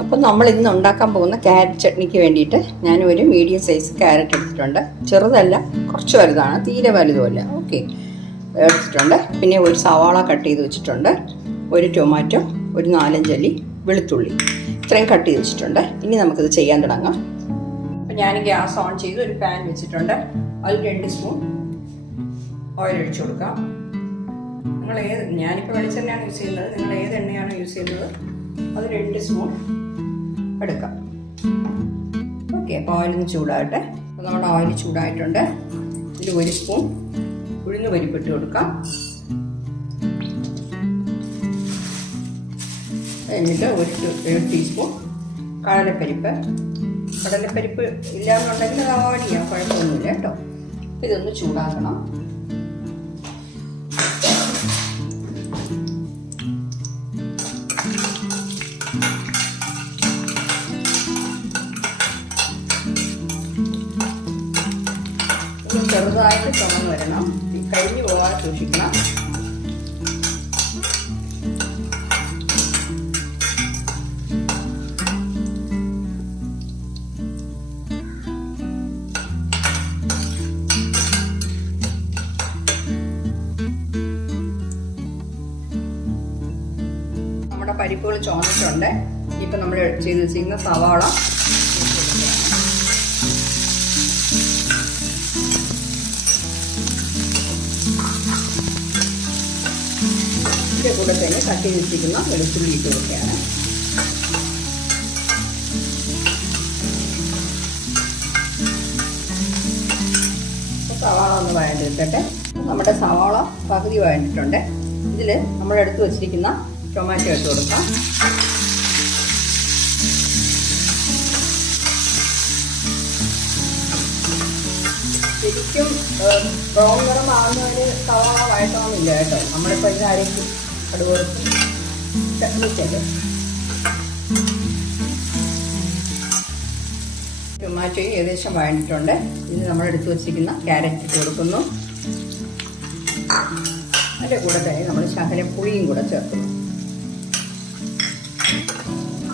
അപ്പോൾ നമ്മൾ ഇന്ന് ഉണ്ടാക്കാൻ പോകുന്ന ക്യാരറ്റ് ചട്നിക്ക് വേണ്ടിയിട്ട് ഞാനൊരു മീഡിയം സൈസ് ക്യാരറ്റ് എടുത്തിട്ടുണ്ട്. ചെറുതല്ല, കുറച്ച് വലുതാണ്, തീരെ വലുതുമല്ല. ഓക്കെ, എടുത്തിട്ടുണ്ട്. പിന്നെ ഒരു സവാള കട്ട് ചെയ്ത് വെച്ചിട്ടുണ്ട്, ഒരു ടൊമാറ്റോ, ഒരു 4-5 അല്ലി വെളുത്തുള്ളി, ഇത്രയും കട്ട് ചെയ്ത് വെച്ചിട്ടുണ്ട്. ഇനി നമുക്കിത് ചെയ്യാൻ തുടങ്ങാം. അപ്പം ഞാൻ ഗ്യാസ് ഓൺ ചെയ്ത് ഒരു പാൻ വെച്ചിട്ടുണ്ട്. അതിൽ 2 സ്പൂൺ ഓയിൽ ഒഴിച്ചു കൊടുക്കാം. ഞാനിപ്പോൾ വെളിച്ചെണ്ണയാണ് യൂസ് ചെയ്യുന്നത്. നിങ്ങൾ ഏത് എണ്ണയാണ് യൂസ് ചെയ്യുന്നത് അത് 2 സ്പൂൺ എടുക്കാം. ഓക്കെ, അപ്പോൾ ഓയിലൊന്ന് ചൂടാകട്ടെ. അപ്പോൾ നമ്മുടെ ഓയിൽ ചൂടായിട്ടുണ്ട്. ഇതിൽ 1 സ്പൂൺ ഉഴുന്ന് പരിപ്പിട്ട് കൊടുക്കാം. എന്നിട്ട് 1 ടീസ്പൂൺ കടലപ്പരിപ്പ് ഇല്ലാന്നുണ്ടെങ്കിൽ അത് അവോയ്ഡ് ചെയ്യാം, കുഴപ്പമൊന്നുമില്ല കേട്ടോ. ഇതൊന്ന് ചൂടാക്കണം. ചെറുതായിട്ട് ചുമന്ന് വരണം, കരിഞ്ഞു പോകാതെ സൂക്ഷിക്കണം. നമ്മുടെ പരിപ്പുകൾ ചുമന്നിട്ടുണ്ട്. ഇപ്പം നമ്മൾ ചെയ്ത് വെച്ചിരിക്കുന്ന സവാള കൂടെ തന്നെ കട്ട് ചെയ്ത് വെച്ചിരിക്കുന്ന വെളുത്തുള്ളി ഇട്ട് കൊടുക്കുകയാണ്. സവാള ഒന്ന് വഴണ്ടിരിക്കട്ടെ. നമ്മുടെ സവാള പകുതി വഴണ്ടിട്ടുണ്ട്. ഇതിൽ നമ്മൾ എടുത്ത് വെച്ചിരിക്കുന്ന ടൊമാറ്റോ ഇട്ട് കൊടുക്കാം. ശരിക്കും ബ്രൗൺ നിറം ആകുന്നതിന് സവാള വഴറ്റണമെന്നില്ല കേട്ടോ. നമ്മളിപ്പോൾ ഇത് അരയ്ക്കും കടുവറുത്ത് ചട്നിക്കല്ലേ. ടൊമാറ്റോയും ഏകദേശം വഴണ്ടിട്ടുണ്ട്. ഇതിന് നമ്മൾ എടുത്ത് വെച്ചിരിക്കുന്ന ക്യാരറ്റ് ഇട്ട് കൊടുക്കുന്നു. അതിൻ്റെ കൂടെ തന്നെ നമ്മൾ ശകലം പുളിയും കൂടെ ചേർക്കുന്നു.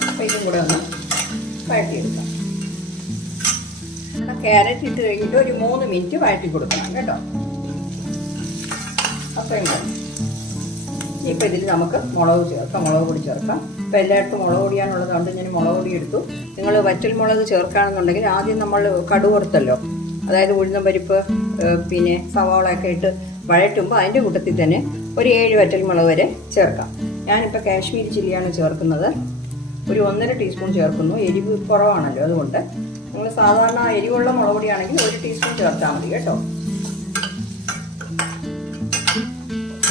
അപ്പോൾ ഇതും കൂടെ ഒന്ന് വഴറ്റിയെടുക്കാം. ക്യാരറ്റ് ഇട്ട് കഴിഞ്ഞിട്ട് ഒരു 3 മിനിറ്റ് വഴറ്റി കൊടുക്കണം കേട്ടോ. അത്രയും മതി. ഇപ്പം ഇതിൽ നമുക്ക് മുളക് ചേർക്കാം, മുളക് പൊടി ചേർക്കാം. ഇപ്പം എല്ലായിടത്തും മുളക് പൊടിയാണുള്ളതുകൊണ്ട് ഞാൻ മുളക് പൊടി എടുത്തു. നിങ്ങൾ വറ്റൽ മുളക് ചേർക്കുകയാണെന്നുണ്ടെങ്കിൽ ആദ്യം നമ്മൾ കടുവറുത്തല്ലോ, അതായത് ഉഴുന്ന പരിപ്പ് പിന്നെ സവാളയൊക്കെ ഇട്ട് വഴറ്റുമ്പോൾ അതിൻ്റെ കൂട്ടത്തിൽ തന്നെ ഒരു 7 വറ്റൽ മുളക് വരെ ചേർക്കാം. ഞാനിപ്പോൾ കാശ്മീരി ചില്ലിയാണ് ചേർക്കുന്നത്. ഒരു 1.5 ടീസ്പൂൺ ചേർക്കുന്നു. എരിവ് കുറവാണല്ലോ, അതുകൊണ്ട് നിങ്ങൾ സാധാരണ എരിവുള്ള മുളക് പൊടിയാണെങ്കിൽ 1 ടീസ്പൂൺ ചേർത്താൽ മതി കേട്ടോ.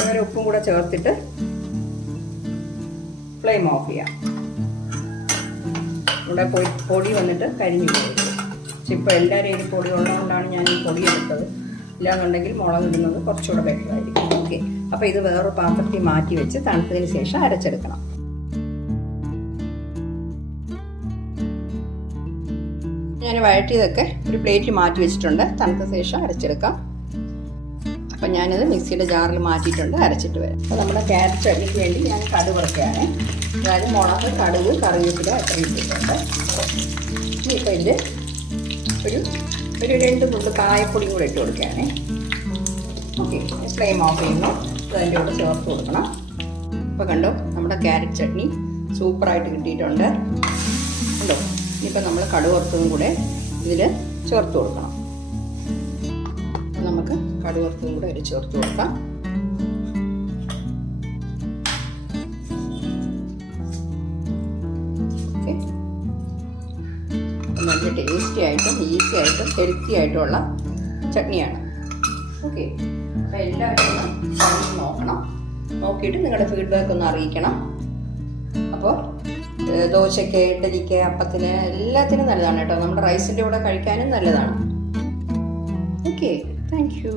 അങ്ങനെ ഉപ്പും കൂടെ ചേർത്തിട്ട് ഫ്ലെയിം ഓഫ് ചെയ്യാം. ഇവിടെ പൊടി വന്നിട്ട് കരിഞ്ഞു പോകും. പക്ഷെ ഇപ്പോൾ എല്ലാവരും ഈ പൊടി ഉള്ളതുകൊണ്ടാണ് ഞാൻ ഈ പൊടി എടുത്തത്. ഇല്ലാന്നുണ്ടെങ്കിൽ മുളക് ഇടുന്നത് കുറച്ചുകൂടെ ബെറ്റർ ആയിരിക്കും. ഓക്കെ, അപ്പോൾ ഇത് വേറൊരു പാത്രത്തിൽ മാറ്റി വെച്ച് തണുത്തതിന് ശേഷം അരച്ചെടുക്കണം. ഞാൻ വഴറ്റിയതൊക്കെ ഒരു പ്ലേറ്റിൽ മാറ്റി വെച്ചിട്ടുണ്ട്. തണുത്ത ശേഷം അരച്ചെടുക്കാം. അപ്പം ഞാനിത് മിക്സിയുടെ ജാറിൽ മാറ്റിയിട്ടുണ്ട്, അരച്ചിട്ട് വരാം. അപ്പോൾ നമ്മുടെ ക്യാരറ്റ് ചട്നിക്ക് വേണ്ടി ഞാൻ കടുക് വറുക്കുകയാണ്. അതായത് മുളക്, കടുക്, കറിവേപ്പില ഒക്കെ ഇട്ടിട്ടുണ്ട്. ഇനിയിപ്പോൾ ഇതിൽ ഒരു 2 തുള്ളി കായപ്പൊടിയും കൂടെ ഇട്ട് കൊടുക്കുകയാണ്. ഓക്കെ, ഫ്ലെയിം ഓഫ് ചെയ്യുന്നു. അതിൻ്റെ കൂടെ ചേർത്ത് കൊടുക്കണം. അപ്പോൾ കണ്ടോ, നമ്മുടെ ക്യാരറ്റ് ചട്നി സൂപ്പറായിട്ട് കിട്ടിയിട്ടുണ്ട്. കണ്ടോ, ഇനിയിപ്പോൾ നമ്മൾ കടുക് വറുത്തതും കൂടെ ഇതിൽ ചേർത്ത് കൊടുക്കണം. നമുക്ക് കടുക് വറുത്തതും കൂടെ ഇതിൽ ചേർത്ത് കൊടുക്കാം. ഓക്കെ, നല്ല ടേസ്റ്റി ആയിട്ടും ഈസി ആയിട്ടും ഹെൽത്തി ആയിട്ടുള്ള ചട്നിയാണ്. ഓക്കെ, അപ്പോൾ എല്ലാവരും നോക്കണം. നോക്കിയിട്ട് നിങ്ങളുടെ ഫീഡ്ബാക്ക് ഒന്ന് അറിയിക്കണം. അപ്പോൾ ദോശയ്ക്ക്, ഇഡ്ഡലിക്ക്, അപ്പത്തിന് എല്ലാത്തിനും നല്ലതാണ് കേട്ടോ. നമ്മുടെ റൈസിൻ്റെ കൂടെ കഴിക്കാനും നല്ലതാണ്. Okay, thank you.